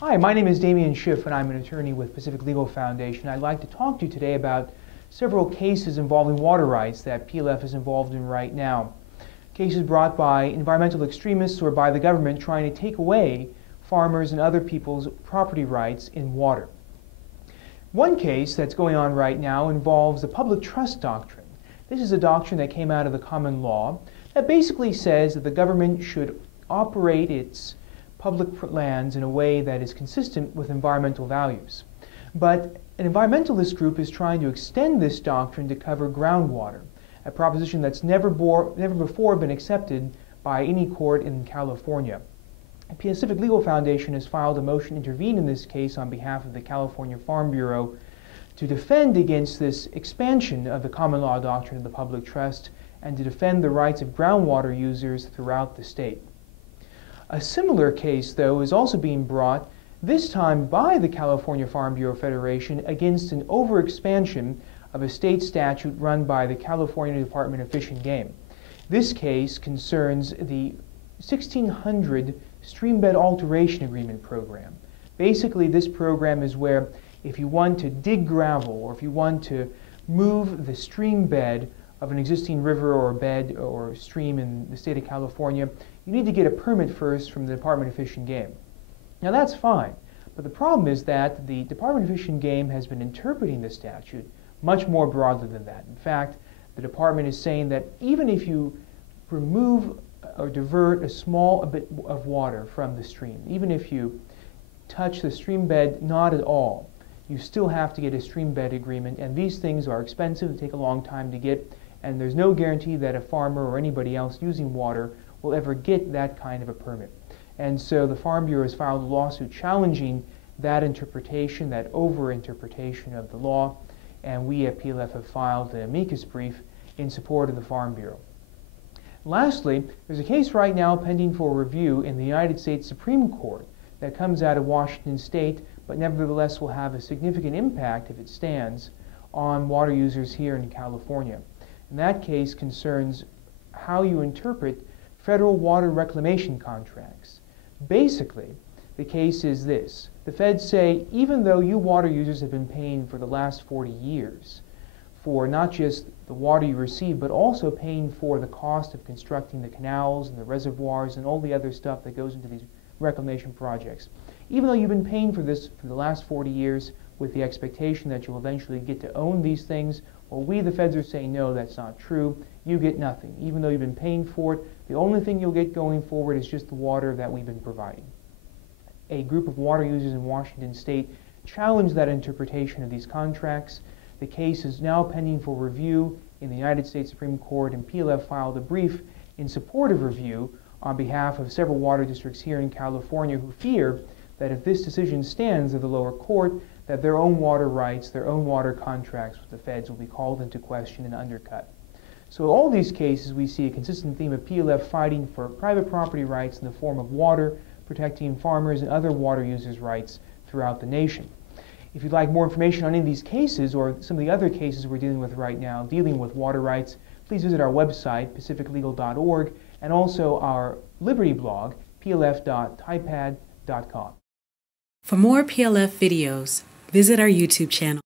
Hi, my name is Damian Schiff and I'm an attorney with Pacific Legal Foundation. I'd like to talk to you today about several cases involving water rights that PLF is involved in right now. Cases brought by environmental extremists or by the government trying to take away farmers and other people's property rights in water. One case that's going on right now involves the public trust doctrine. This is a doctrine that came out of the common law that basically says that the government should operate its public lands in a way that is consistent with environmental values. But an environmentalist group is trying to extend this doctrine to cover groundwater, a proposition that's never before been accepted by any court in California. The Pacific Legal Foundation has filed a motion to intervene in this case on behalf of the California Farm Bureau to defend against this expansion of the common law doctrine of the public trust and to defend the rights of groundwater users throughout the state. A similar case, though, is also being brought, this time by the California Farm Bureau Federation, against an overexpansion of a state statute run by the California Department of Fish and Game. This case concerns the 1600 Streambed Alteration Agreement program. Basically, this program is where if you want to dig gravel or if you want to move the stream bed of an existing river or bed or stream in the state of California, you need to get a permit first from the Department of Fish and Game. Now that's fine, but the problem is that the Department of Fish and Game has been interpreting the statute much more broadly than that. In fact, the department is saying that even if you remove or divert a small bit of water from the stream, even if you touch the stream bed not at all, you still have to get a stream bed agreement, and these things are expensive and take a long time to get, and there's no guarantee that a farmer or anybody else using water will ever get that kind of a permit. And so the Farm Bureau has filed a lawsuit challenging that interpretation, that over-interpretation of the law, and we at PLF have filed an amicus brief in support of the Farm Bureau. Lastly, there's a case right now pending for review in the United States Supreme Court that comes out of Washington State, but nevertheless will have a significant impact, if it stands, on water users here in California. And that case concerns how you interpret federal water reclamation contracts. Basically, the case is this. The feds say, even though you water users have been paying for the last 40 years for not just the water you receive, but also paying for the cost of constructing the canals and the reservoirs and all the other stuff that goes into these reclamation projects. Even though you've been paying for this for the last 40 years with the expectation that you'll eventually get to own these things, well, we, the feds, are saying, no, that's not true. You get nothing. Even though you've been paying for it, the only thing you'll get going forward is just the water that we've been providing. A group of water users in Washington State challenged that interpretation of these contracts. The case is now pending for review in the United States Supreme Court, and PLF filed a brief in support of review on behalf of several water districts here in California who fear that if this decision stands of the lower court, that their own water rights, their own water contracts with the feds will be called into question and undercut. So in all these cases, we see a consistent theme of PLF fighting for private property rights in the form of water, protecting farmers and other water users' rights throughout the nation. If you'd like more information on any of these cases or some of the other cases we're dealing with right now, dealing with water rights, please visit our website, pacificlegal.org, and also our Liberty blog, plf.typepad.com. For more PLF videos, visit our YouTube channel.